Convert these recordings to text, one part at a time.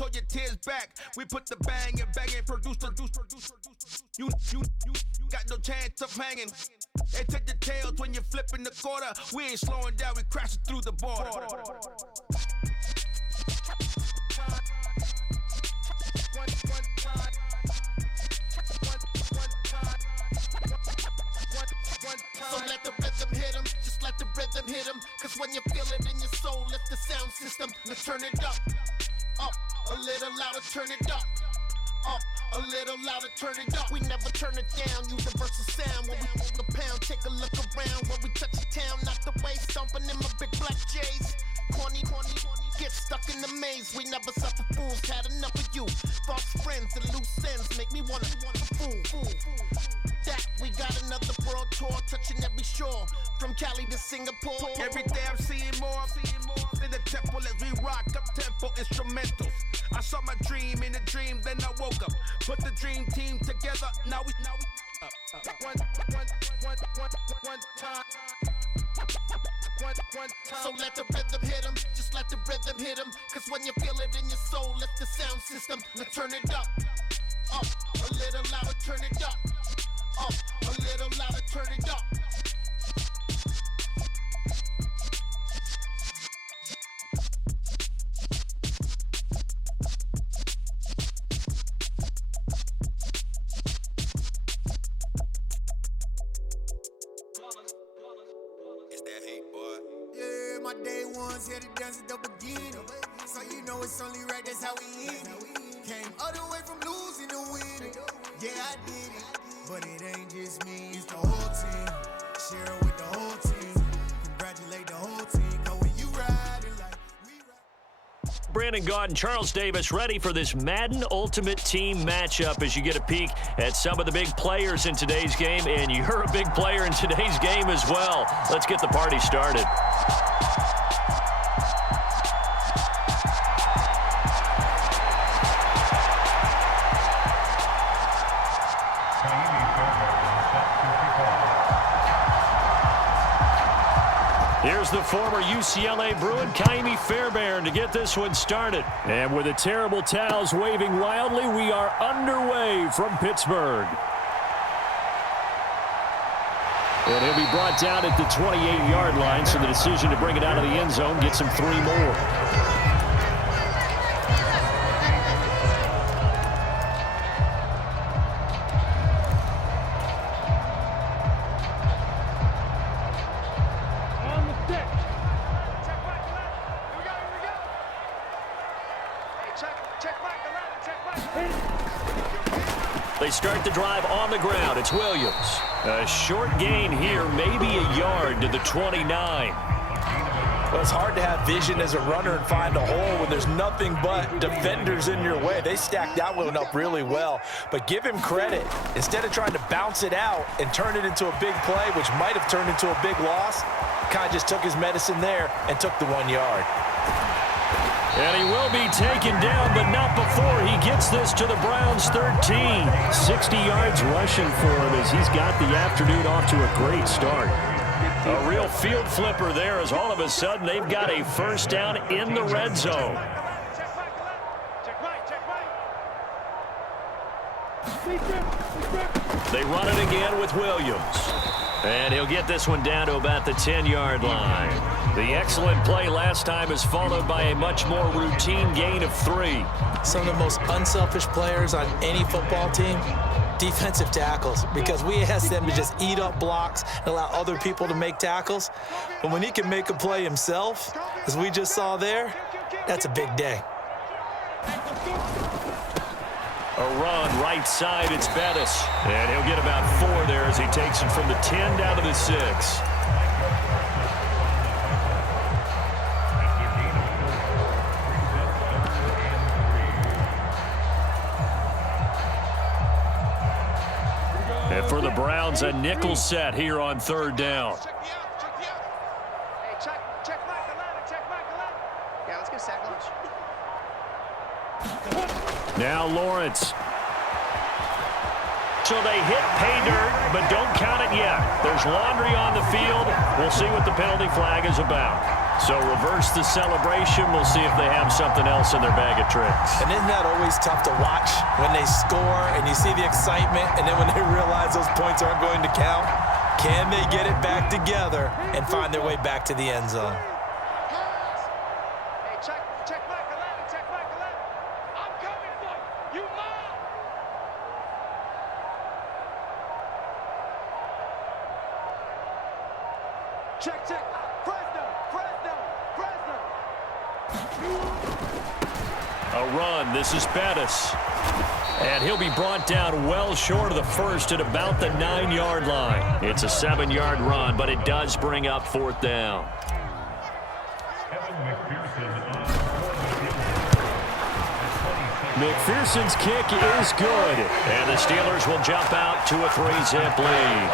all your tears back. We put the bang and bang and produce. You got no chance of hanging. They take the tails when you're flipping the quarter. We ain't slowing down, we crashing through the border. So let the rhythm hit him, just let the rhythm hit him. Cause when you feel it in your soul, lift the sound system. Now turn it up, a little louder, turn it up. A little louder, turn it up. We never turn it down, universal sound. When we move the pound, take a look around. When we touch the town, not the way, stomping in my big black J's. Corny, get stuck in the maze. We never suffer fools, had enough of you. False friends and loose ends make me wanna fool. That we got another world tour, touching every shore. From Cali to Singapore. Every day I'm seeing more in the temple as we rock up tempo instrumentals. I saw my dream in a dream, then I woke up. Put the dream team together, now we one time. So let the rhythm hit him, just let the rhythm hit him. Cause when you feel it in your soul, lift the sound system. Now turn it up, a little louder, turn it up, a little louder, turn it up. My day ones here to dance at the beginning. So you know it's only right, that's how we end it. Came all the way from losing to winning. Yeah, I did it. But it ain't just me, it's the whole team. Share it with the whole team. Congratulate the whole team. Go when you riding like we ride. Brandon Gaudin, Charles Davis ready for this Madden Ultimate Team matchup as you get a peek at some of the big players in today's game. And you're a big player in today's game as well. Let's get the party started. Here's the former UCLA Bruin, Kaimi Fairbairn, to get this one started. And with the terrible towels waving wildly, we are underway from Pittsburgh. And he'll be brought down at the 28-yard line, so the decision to bring it out of the end zone gets him 3 more. They start the drive on the ground. It's Williams. A short gain here, maybe a yard to the 29. Well, it's hard to have vision as a runner and find a hole when there's nothing but defenders in your way. They stacked that one up really well. But give him credit. Instead of trying to bounce it out and turn it into a big play, which might have turned into a big loss, kind of just took his medicine there and took the 1 yard. And he will be taken down, but not before he gets this to the Browns' 13. 60 yards rushing for him as he's got the afternoon off to a great start. A real field flipper there as all of a sudden they've got a first down in the red zone. They run it again with Williams. And he'll get this one down to about the 10-yard line. The excellent play last time is followed by a much more routine gain of 3. Some of the most unselfish players on any football team, defensive tackles, because we ask them to just eat up blocks and allow other people to make tackles. But when he can make a play himself, as we just saw there, that's a big day. A run right side, it's Bettis. And he'll get about 4 there as he takes it from the 10 down to the 6. And for the Browns, a nickel set here on 3rd down. Check back the ladder, check back the ladder. Yeah, let's get a sack lunch. Now Lawrence. So they hit pay dirt, but don't count it yet. There's laundry on the field. We'll see what the penalty flag is about. So reverse the celebration. We'll see if they have something else in their bag of tricks. And isn't that always tough to watch when they score and you see the excitement, and then when they realize those points aren't going to count? Can they get it back together and find their way back to the end zone? Hey, check Michael out. Check Michael out. I'm coming for you. You mom. Check. A run. This is Bettis. And he'll be brought down well short of the first at about the 9-yard line. It's a 7-yard run, but it does bring up 4th down. McPherson's kick is good. And the Steelers will jump out to a 3-zip lead.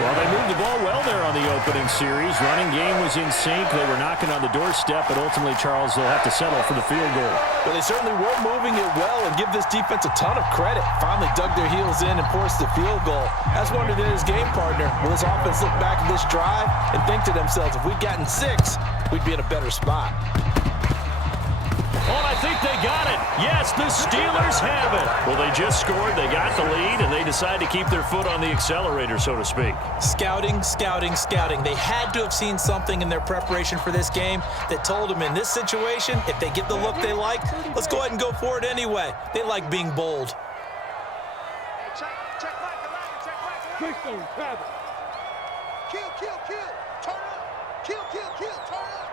Well, they moved the ball well there on the opening series. Running game was in sync. They were knocking on the doorstep, but ultimately, Charles, they'll have to settle for the field goal. But they certainly were moving it well, and give this defense a ton of credit. Finally dug their heels in and forced the field goal. That's wondered in his game partner. Will this offense look back at this drive and think to themselves, if we'd gotten 6, we'd be in a better spot? Oh, I think they got it. Yes, the Steelers have it. Well, they just scored. They got the lead, and they decide to keep their foot on the accelerator, so to speak. Scouting. They had to have seen something in their preparation for this game that told them in this situation, if they get the look they like, let's go ahead and go for it anyway. They like being bold. Hey, check Michael out. Check Michael out. Kill. Turn up. Kill. Turn up.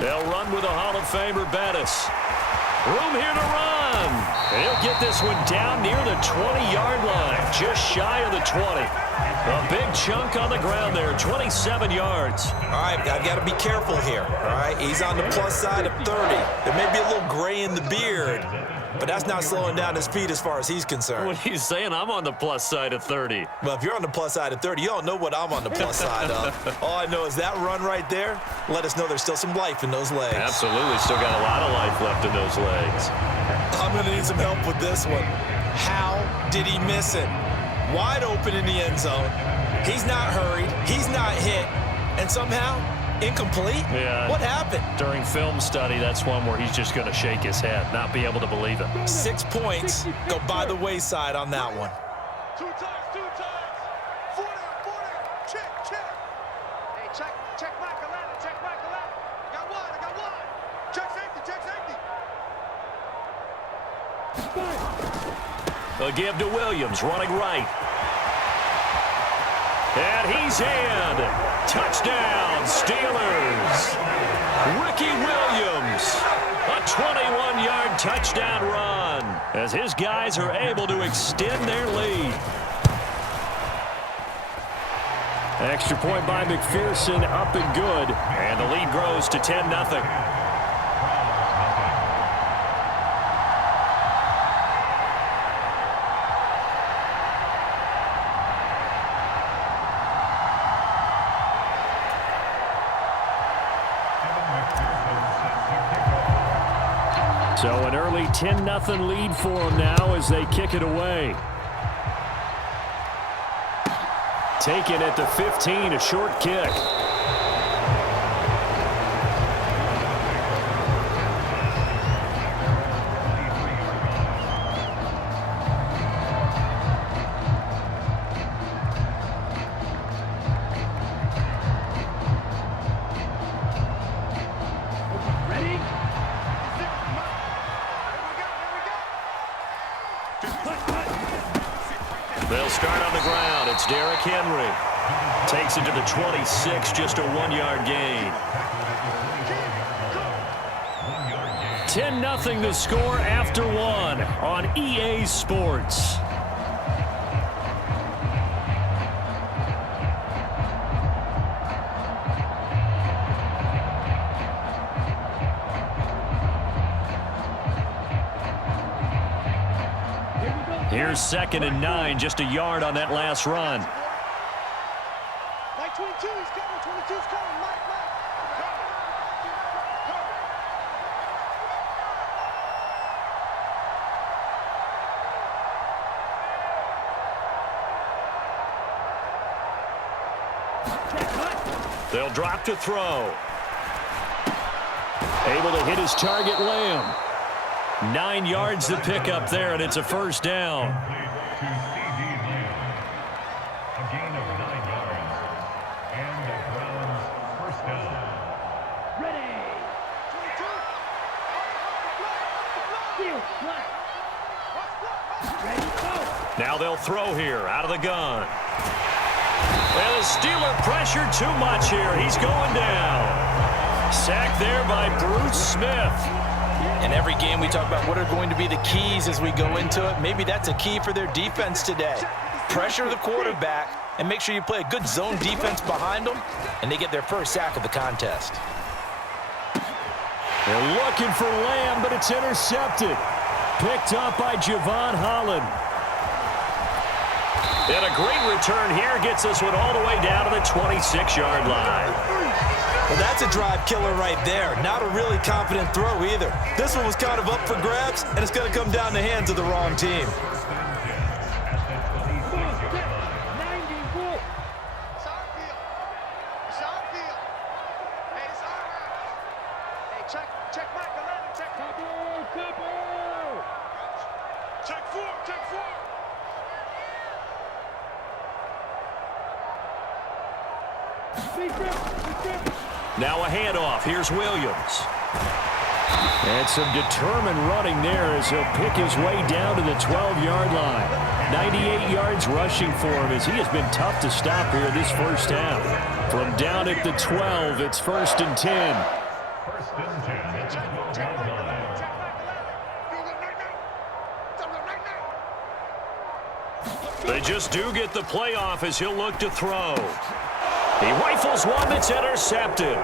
They'll run with a Hall of Famer, Bettis. Room here to run. And he'll get this one down near the 20-yard line, just shy of the 20. A big chunk on the ground there, 27 yards. All right, I've got to be careful here, all right? He's on the plus side of 30. There may be a little gray in the beard, but that's not slowing down his speed as far as he's concerned. What are you saying? I'm on the plus side of 30. Well, if you're on the plus side of 30, you don't know what I'm on the plus side of. All I know is that run right there let us know there's still some life in those legs. Absolutely. Still got a lot of life left in those legs. I'm going to need some help with this one. How did he miss it? Wide open in the end zone. He's not hurried. He's not hit. And somehow, incomplete? Yeah. What happened? During film study, that's one where he's just going to shake his head, not be able to believe it. 6 points go by the wayside on that one. Two times. 4 down. Check. Hey, check Michael out. Check Michael out. I got one. Check safety. A give to Williams, running right. And he's in. Touchdown, Steelers. Ricky Williams, a 21-yard touchdown run as his guys are able to extend their lead. Extra point by McPherson, up and good. And the lead grows to 10-0. So an early 10-0 lead for them now as they kick it away. Taken at the 15, a short kick. They'll start on the ground. It's Derrick Henry. Takes it to the 26, just a 1-yard gain. 10-0 the score after one on EA Sports. Here's 2nd and 9, just a yard on that last run. Mike 22, he's coming. 22's coming. Mike. They'll drop to throw. Able to hit his target, Lamb. 9 yards to pick up there, and it's a first down. A gain of 9 yards. And the Browns first down. Ready. Now they'll throw here out of the gun. And the Steeler pressure too much here. He's going down. Sacked there by Bruce Smith. In every game we talk about what are going to be the keys as we go into it. Maybe that's a key for their defense today. Pressure the quarterback and make sure you play a good zone defense behind them, and they get their first sack of the contest. They're looking for Lamb, but it's intercepted. Picked up by Javon Holland. And a great return here gets this one all the way down to the 26-yard line. Well, that's a drive killer right there. Not a really confident throw either. This one was kind of up for grabs, and it's going to come down the hands of the wrong team. Now a handoff. Here's Williams. And some determined running there as he'll pick his way down to the 12-yard line. 98 yards rushing for him as he has been tough to stop here this first half. From down at the 12, it's 1st and 10. First and 10 at the 12-yard line. They just do get the playoff as he'll look to throw. He rifles one that's intercepted.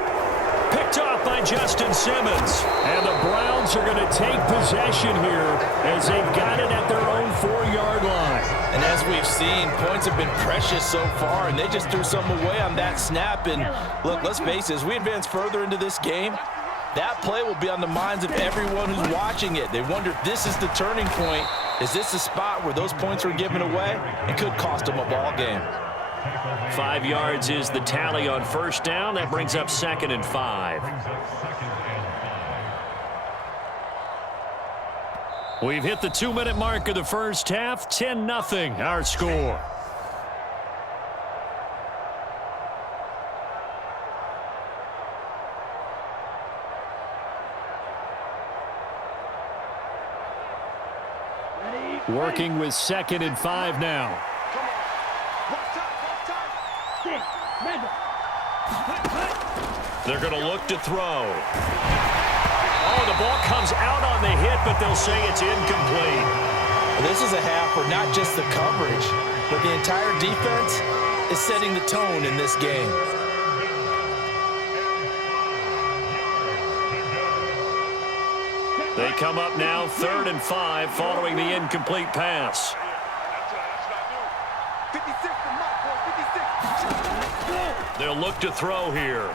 Picked off by Justin Simmons. And the Browns are going to take possession here as they've got it at their own 4-yard line. And as we've seen, points have been precious so far, and they just threw some away on that snap. And look, let's face it, as we advance further into this game, that play will be on the minds of everyone who's watching it. They wonder if this is the turning point. Is this the spot where those points were given away? It could cost them a ball game. 5 yards is the tally on first down. That brings up 2nd and 5. We've hit the 2-minute mark of the first half. 10-0 our score. Working with 2nd and 5 now. They're going to look to throw. Oh, the ball comes out on the hit, but they'll say it's incomplete. This is a half where not just the coverage, but the entire defense is setting the tone in this game. They come up now 3rd and 5 following the incomplete pass. They'll look to throw here.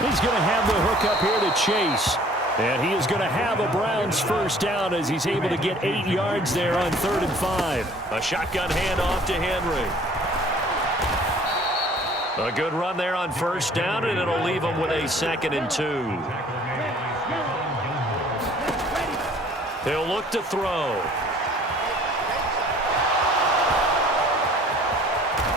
He's going to have the hook up here to Chase. And he is going to have a Browns first down as he's able to get 8 yards there on 3rd and 5. A shotgun handoff to Henry. A good run there on first down, and it'll leave him with a 2nd and 2. They'll look to throw.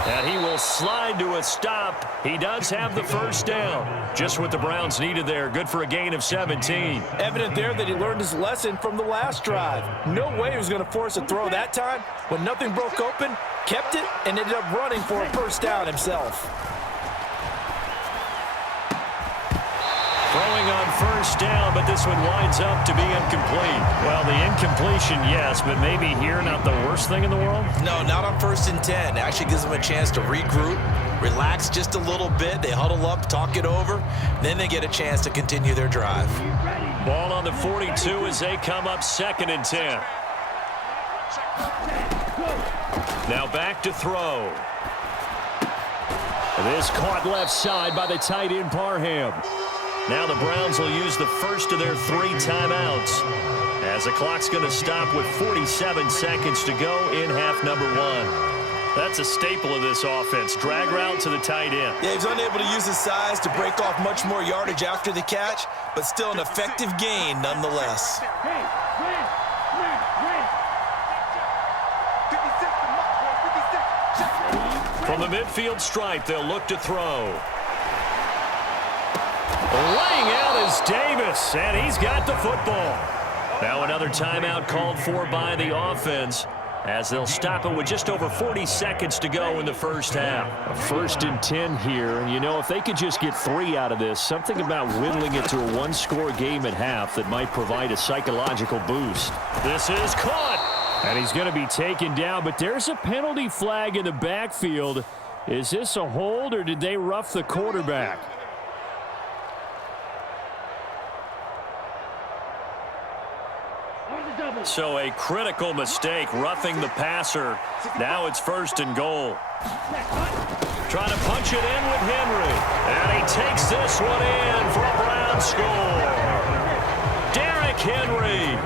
And he will slide to a stop. He does have the first down. Just what the Browns needed there. Good for a gain of 17. Evident there that he learned his lesson from the last drive. No way he was going to force a throw that time. When nothing broke open, kept it, and ended up running for a first down himself. Throwing on first down, but this one winds up to be incomplete. Well, the incompletion, yes, but maybe here not the worst thing in the world? No, not on 1st and 10. It actually gives them a chance to regroup, relax just a little bit. They huddle up, talk it over, then they get a chance to continue their drive. Ball on the 42 as they come up 2nd and 10. Now back to throw. This caught left side by the tight end Parham. Now the Browns will use the first of their 3 timeouts as the clock's going to stop with 47 seconds to go in half number 1. That's a staple of this offense. Drag route to the tight end. Yeah, he's unable to use his size to break off much more yardage after the catch, but still an effective gain nonetheless. From the midfield stripe, they'll look to throw. Laying out is Davis, and he's got the football. Now another timeout called for by the offense, as they'll stop it with just over 40 seconds to go in the first half. A 1st and 10 here, and you know, if they could just get 3 out of this, something about whittling it to a 1-score game at half that might provide a psychological boost. This is caught, and he's going to be taken down, but there's a penalty flag in the backfield. Is this a hold, or did they rough the quarterback? So a critical mistake, roughing the passer. Now it's 1st and goal. Trying to punch it in with Henry. And he takes this one in for a Brown score. Derrick Henry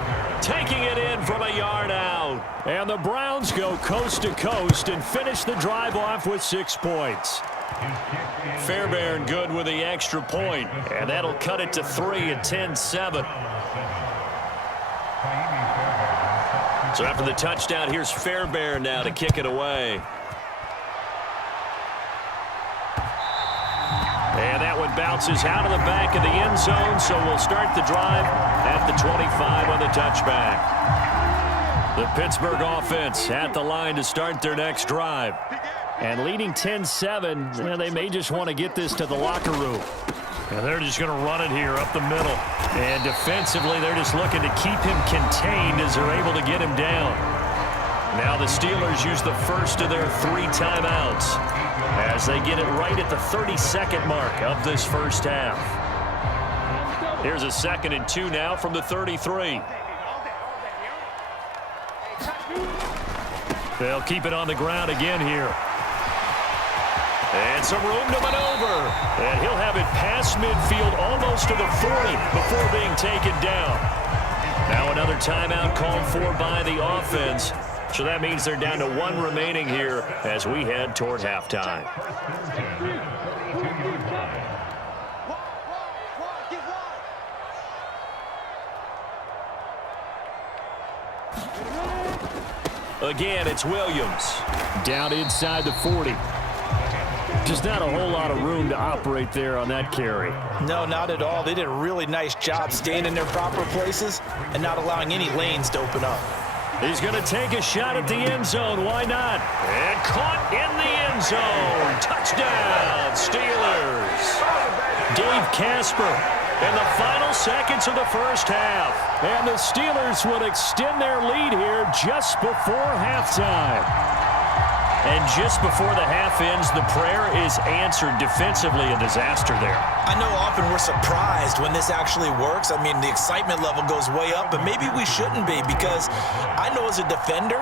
taking it in from a yard out. And the Browns go coast to coast and finish the drive off with 6 points. Fairbairn good with the extra point. And that'll cut it to 3 at 10-7. So after the touchdown, here's Fairbairn now to kick it away. And that one bounces out of the back of the end zone, so we'll start the drive at the 25 on the touchback. The Pittsburgh offense at the line to start their next drive. And leading 10-7, they may just want to get this to the locker room. And they're just going to run it here up the middle. And defensively, they're just looking to keep him contained as they're able to get him down. Now the Steelers use the first of their 3 timeouts as they get it right at the 32nd mark of this first half. Here's a 2nd and 2 now from the 33. They'll keep it on the ground again here. And some room to maneuver. And he'll have it past midfield almost to the 40 before being taken down. Now another timeout called for by the offense. So that means they're down to 1 remaining here as we head toward halftime. Again, it's Williams. Down inside the 40. Just not a whole lot of room to operate there on that carry. No, not at all. They did a really nice job staying in their proper places and not allowing any lanes to open up. He's going to take a shot at the end zone. Why not? And caught in the end zone. Touchdown, Steelers. Dave Casper in the final seconds of the first half. And the Steelers would extend their lead here just before halftime. And just before the half ends, the prayer is answered. Defensively, a disaster there. I know often we're surprised when this actually works. I mean, the excitement level goes way up, but maybe we shouldn't be, because I know as a defender,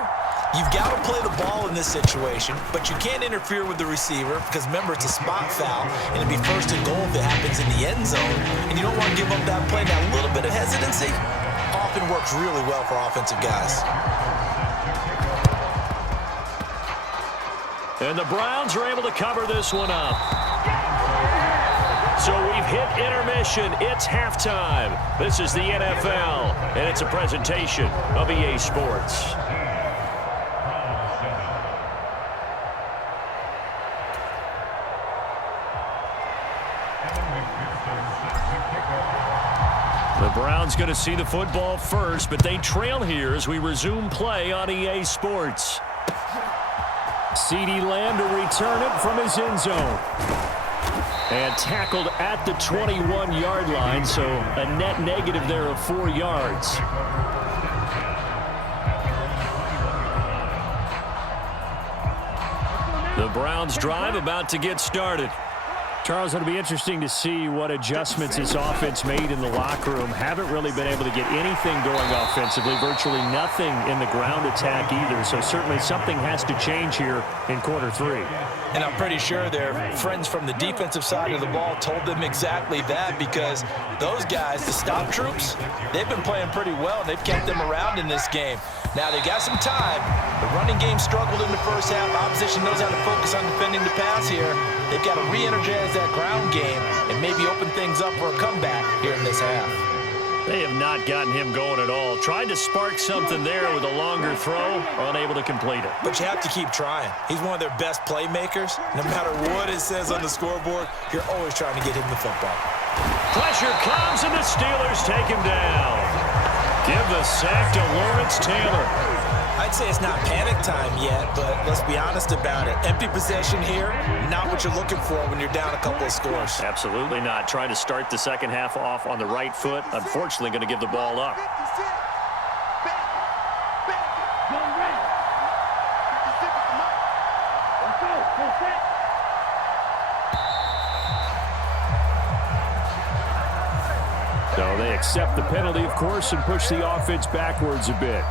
you've got to play the ball in this situation, but you can't interfere with the receiver because, remember, it's a spot foul, and it'd be 1st and goal if it happens in the end zone, and you don't want to give up that play. Now, a little bit of hesitancy often works really well for offensive guys. And the Browns are able to cover this one up. So we've hit intermission. It's halftime. This is the NFL, and it's a presentation of EA Sports. The Browns going to see the football first, but they trail here as we resume play on EA Sports. CeeDee Lamb to return it from his end zone. And tackled at the 21-yard line, so a net negative there of 4 yards. The Browns drive about to get started. Charles, it'll be interesting to see what adjustments this offense made in the locker room. Haven't really been able to get anything going offensively, virtually nothing in the ground attack either. So certainly something has to change here in quarter 3. And I'm pretty sure their friends from the defensive side of the ball told them exactly that, because those guys, the stop troops, they've been playing pretty well. They've kept them around in this game. Now, they've got some time. The running game struggled in the first half. Opposition knows how to focus on defending the pass here. They've got to re-energize that ground game and maybe open things up for a comeback here in this half. They have not gotten him going at all. Tried to spark something there with a longer throw, unable to complete it. But you have to keep trying. He's one of their best playmakers. No matter what it says on the scoreboard, you're always trying to get him the football. Pressure comes, and the Steelers take him down. Give the sack to Lawrence Taylor. I'd say it's not panic time yet, but let's be honest about it. Empty possession here, not what you're looking for when you're down a couple of scores. Absolutely not. Trying to start the second half off on the right foot. Unfortunately, going to give the ball up. So they accept the penalty, of course, and push the offense backwards a bit.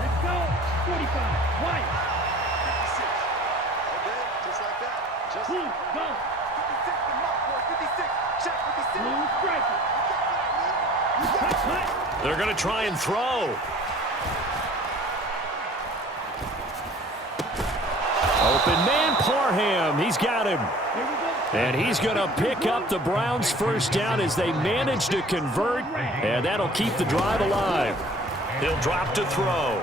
Let's go. 45. White. 56. Okay, just like that. Just go. 56. The mark for 56. Check 56. Blue striker. They're going to try and throw. Open man, Parham. He's got him. And he's going to pick up the Browns' first down as they manage to convert. And that'll keep the drive alive. He'll drop to throw.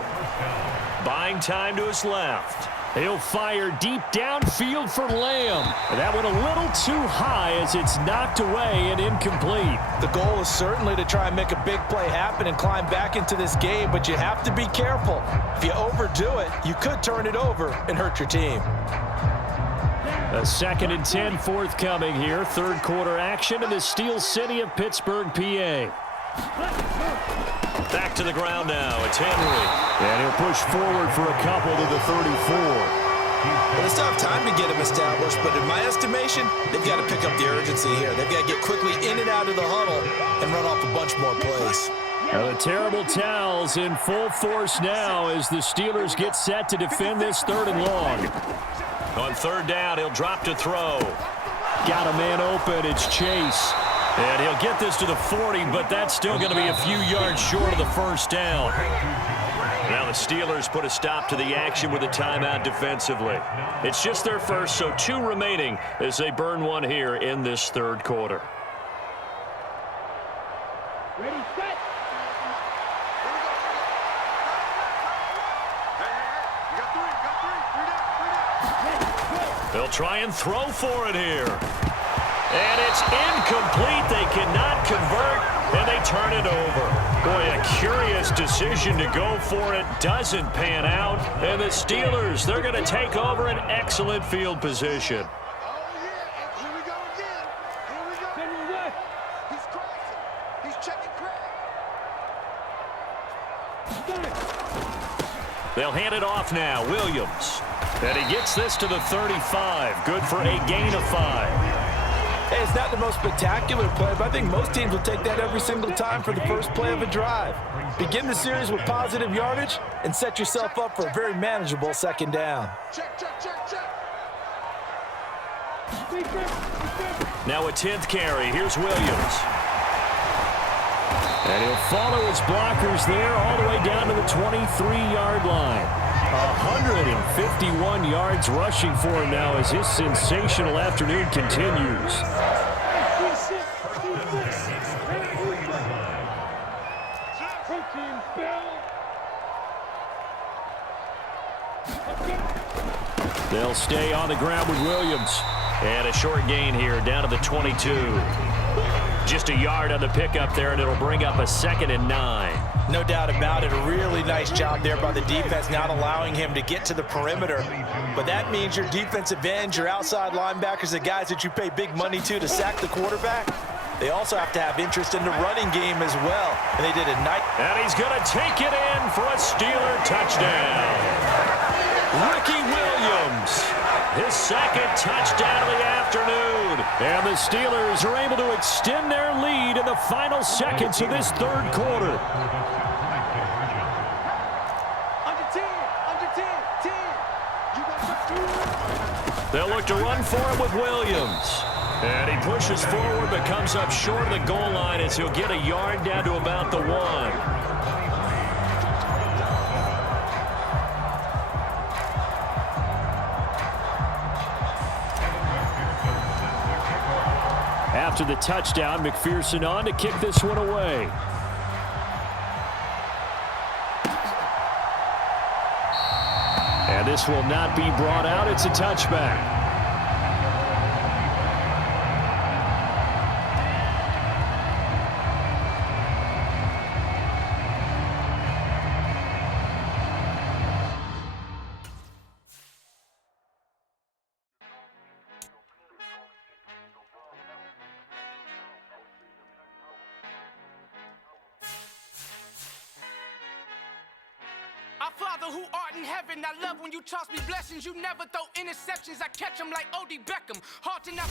Buying time to his left. He'll fire deep downfield for Lamb. And that went a little too high as it's knocked away and incomplete. The goal is certainly to try and make a big play happen and climb back into this game, but you have to be careful. If you overdo it, you could turn it over and hurt your team. A 2nd and 10 forthcoming here. Third quarter action in the Steel City of Pittsburgh, PA. Back to the ground now. It's Henry. And he'll push forward for a couple to the 34. Well, they still have time to get him established, but in my estimation, they've got to pick up the urgency here. They've got to get quickly in and out of the huddle and run off a bunch more plays. Now the terrible towels in full force now as the Steelers get set to defend this 3rd and long. On 3rd down, he'll drop to throw. Got a man open. It's Chase. And he'll get this to the 40, but that's still going to be a few yards short of the first down. Now the Steelers put a stop to the action with a timeout defensively. It's just their first, so 2 remaining as they burn one here in this 3rd quarter. Ready, set. You got 3. They'll try and throw for it here. And it's incomplete. They cannot convert, and they turn it over. Boy, a curious decision to go for it. Doesn't pan out. And the Steelers, they're going to take over an excellent field position. Oh, yeah. Here we go again. Here we go. He's crossing. He's checking crack. They'll hand it off now. Williams. And he gets this to the 35. Good for a gain of 5. Hey, it's not the most spectacular play, but I think most teams will take that every single time for the first play of a drive. Begin the series with positive yardage and set yourself up for a very manageable 2nd down. Check. Now a 10th carry. Here's Williams. And he'll follow his blockers there all the way down to the 23-yard line. 151 yards rushing for him now as his sensational afternoon continues. They'll stay on the ground with Williams. And a short gain here down to the 22. Just a yard on the pickup there, and it'll bring up a 2nd and 9. No doubt about it. A really nice job there by the defense, not allowing him to get to the perimeter. But that means your defensive ends, your outside linebackers, the guys that you pay big money to sack the quarterback, they also have to have interest in the running game as well. And they did a nice. And he's going to take it in for a Steeler touchdown. Ricky Williams, his second touchdown of the afternoon. And the Steelers are able to extend their lead in the final seconds of this third quarter. Under 10, 10. You got They'll look to run for it with Williams. And he pushes forward but comes up short of the goal line as he'll get a yard down to about the 1. After the touchdown, McPherson on to kick this one away. And this will not be brought out. It's a touchback. Our Father who art in heaven, I love when you toss me blessings. You never throw interceptions. I catch them like O.D. Beckham. Hard to not